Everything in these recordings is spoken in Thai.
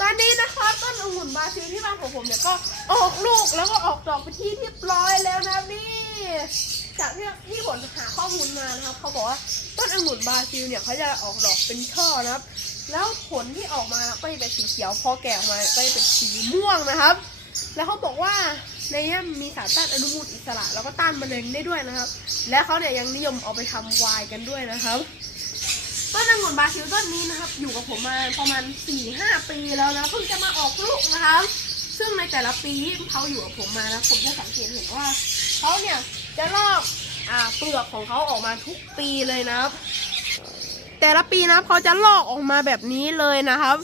ตอนนี้นะครับต้นองุ่นบราซิลที่บ้านของผมเนี่ยก็ออกลูกแล้วก็ออกดอกไปที่เรียบร้อยแล้วนะนี่จากที่ที่ผมหาข้อมูลมานะครับเขาบอกว่าต้นองุ่นบราซิลเนี่ยเขาจะออกดอกเป็นช่อนะครับ แล้วผลที่ออกมาก็จะเป็นสีเขียวพอแก่ออกมาก็จะเป็นสีม่วงนะครับ แล้วเขาบอกว่าในนี้มีสารต้านอนุมูลอิสระ แล้วก็ต้านมะเร็งได้ด้วยนะครับ และเขาเนี่ยยังนิยมเอาไปทำไวน์กันด้วยนะครับ ต้นองุ่นบาซิลต้นนี้นะครับ อยู่กับผมมาประมาณ4ี่ห้าปีแล้วนะเพิ่งจะมาออกลูกนะครับ ซึ่งในแต่ละปีที่เขาอยู่กับผมมานะผมจะสังเกตเห็นว่าเขาเนี่ยจะลอกอ่าเปลือกของเขาออกมาทุกปีเลยนะครับ แต่ละปีนะเขาจะลอกออกมาแบบนี้เลยนะครับ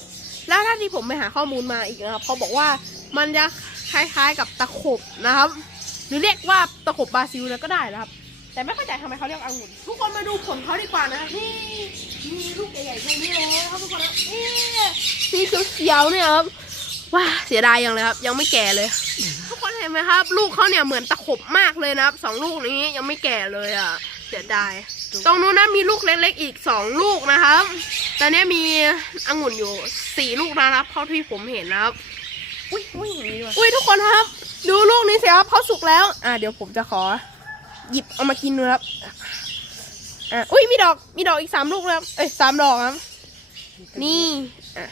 แล้วถ้าที่ผมไปหาข้อมูลมาอีกนะครับเขาบอกว่ามันจะคล้ายๆกับตะขบนะครับ หรือเรียกว่าตะขบบาซิลแล้วก็ได้นะครับ แต่ไม่เข้าใจทำไมเขาเรียกองุ่นทุกคนมาดูผลเขาดีกว่านะนี่มีลูกใหญ่ๆตรงนี้เลยนะครับทุกคนนะเอ๊ะสีเขียวๆเนี่ยครับว้าเสียดายยังเลยครับ ยังไม่แก่เลย ทุกคนเห็นไหมครับ ลูกเขาเนี่ยเหมือนตะขบมากเลยนะครับสองลูกนี้ยังไม่แก่เลยอะเสียดายตรงนู้นนะมีลูกเล็กๆอีกสองลูกนะครับตอนนี้มีองุ่นอยู่สี่ลูกนะครับเท่าที่ผมเห็นนะครับอุ้ยอุ้ยอย่างนี้ด้วยอุ้ยทุกคนครับ ดูลูกนี้สิครับเขาสุกแล้ว อ่าเดี๋ยวผมจะขอ หยิบเอามากินดูครับ อ่าอุ้ยมีดอก มีดอกอีกสามลูกแล้วเอ้ยสามดอกครับ นี่ อะ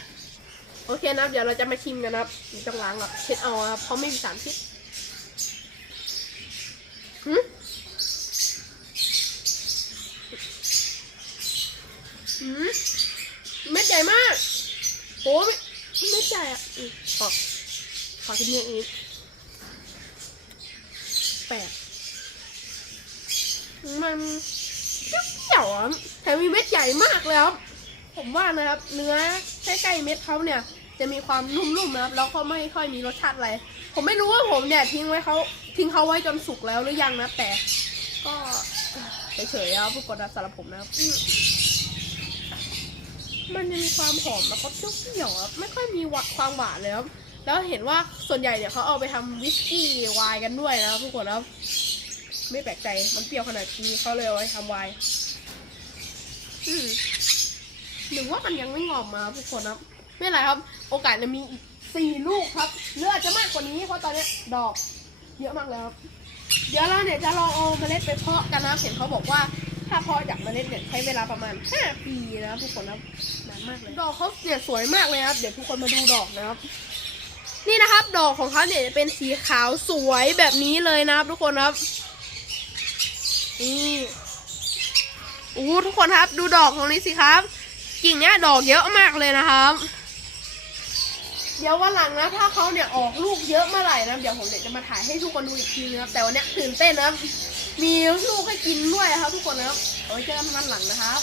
โอเคนะครับ เดี๋ยวเราจะมาชิมกันนะครับไม่ต้องล้างหรอกเช็ดเอาครับเพราะไม่มีสารพิษหืมหืมเม็ดใหญ่มากโอ้ไม่เม็ดใหญ่อะอืมขอขอกินเนื้ออีกแปลก มันเขียวๆแต่มีเม็ดใหญ่มากเลยครับผมว่านะครับ เนื้อใกล้ๆเม็ดเขาเนี่ย จะมีความนุ่มๆนะครับแล้วก็ไม่ค่อยมีรสชาติอะไร ผมไม่รู้ว่าผมเนี่ยทิ้งไว้เขาทิ้งเขาไว้จนสุกแล้วหรือยังนะแต่ ก็เฉยๆครับผู้กดดันสำหรับผมนะครับ มันจะมีความหอมแล้วก็เปรี้ยวๆครับไม่ค่อยมีหวานความหวานเลยครับแล้วเห็นว่าส่วนใหญ่เนี่ยเขาเอาไปทำวิสกี้ไวน์กันด้วยนะครับทุกคนครับ ไม่แปลกใจมันเปรี้ยวขนาดนี้เขาเลยเอาไว้ทำไวน์อืมหรือว่ามันยังไม่งอมมาทุกคนนะครับ ไม่เป็นไรครับ โอกาสจะมีอีกสี่ลูกครับหรืออาจจะมากกว่านี้เพราะตอนนี้ดอก เยอะมากแล้วครับ เดี๋ยวเราเนี่ยจะลองเอาเมล็ดไปเพาะกันนะครับเห็นเขาบอกว่าถ้าเพาะจากเมล็ดเนี่ยใช้เวลาประมาณห้าปีนะครับทุกคนนะครับนานมากเลยดอกเขาเนี่ยสวยมากเลยครับ เดี๋ยวทุกคนมาดูดอกนะครับ นี่นะครับ ดอกของเขาเนี่ยจะเป็นสีขาวสวยแบบนี้เลยนะครับ ทุกคนครับ นี่อู้ทุกคนครับ ดูดอกตรงนี้สิครับ กิ่งเนี้ยดอกเยอะมากเลยนะครับ เดี๋ยววันหลังนะ ถ้าเขาเนี่ยออกลูกเยอะเมื่อไหร่นะ เดี๋ยวผมเดี๋ยวจะมาถ่ายให้ทุกคนดูอีกทีนะครับ แต่วันเนี้ยตื่นเต้นนะมีลูกให้กินด้วยครับ ทุกคนนะครับเอาไว้เจอกันวันหลังนะครับ